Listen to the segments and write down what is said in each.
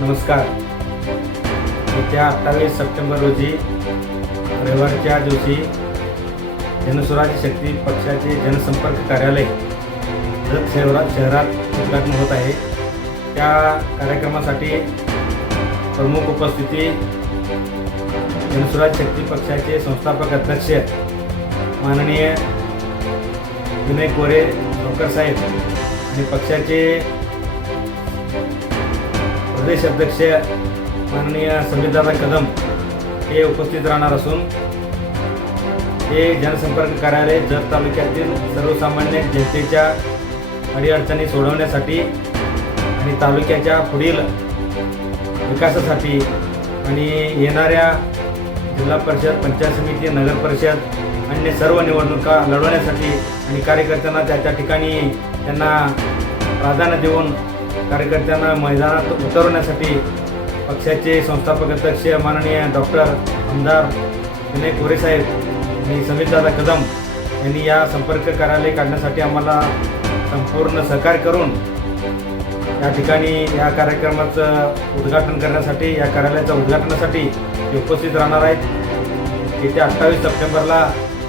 नमस्कार. येत्या अठ्ठावीस सप्टेंबर रोजी रविवारच्या दिवशी जनस्वराज्य शक्ती पक्षाचे जनसंपर्क कार्यालय जत शहरात शहरात उद्घाटन होत आहे. त्या कार्यक्रमासाठी प्रमुख उपस्थिती जनस्वराज्य शक्ती पक्षाचे संस्थापक अध्यक्ष माननीय विनय कोरे सावकर साहेब आणि पक्षाचे प्रदेश अध्यक्ष माननीय संवितदादा कदम हे उपस्थित राहणार असून हे जनसंपर्क कार्यालय जत तालुक्यातील सर्वसामान्य जनतेच्या अडीअडचणी सोडवण्यासाठी आणि तालुक्याच्या पुढील विकासासाठी आणि येणाऱ्या जिल्हा परिषद पंचायत समिती नगर परिषद अन्य सर्व निवडणुका लढवण्यासाठी आणि कार्यकर्त्यांना त्या त्या ठिकाणी त्यांना प्राधान्य देऊन कार्यकर्त्यांना मैदानात उतरवण्यासाठी पक्षाचे संस्थापक अध्यक्ष माननीय डॉक्टर आमदार विनय कोरेसाहेब आणि समितदादा कदम यांनी या संपर्क कार्यालय काढण्यासाठी आम्हाला संपूर्ण सहकार्य करून या ठिकाणी या कार्यक्रमाचं उद्घाटन करण्यासाठी या कार्यालयाच्या उद्घाटनासाठी उपस्थित राहणार आहेत. येत्या अठ्ठावीस सप्टेंबरला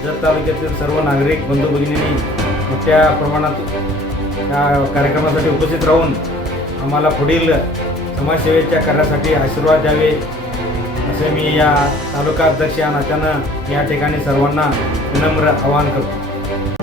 जत तालुक्यातील सर्व नागरिक बंधू भगिनींनी मोठ्या प्रमाणात या कार्यक्रमासाठी उपस्थित राहून आम्हाला पुढील समाजसेवेच्या कार्यासाठी आशीर्वाद द्यावे असे मी या तालुका अध्यक्ष या नात्यानं या ठिकाणी सर्वांना विनम्र आवाहन करतो.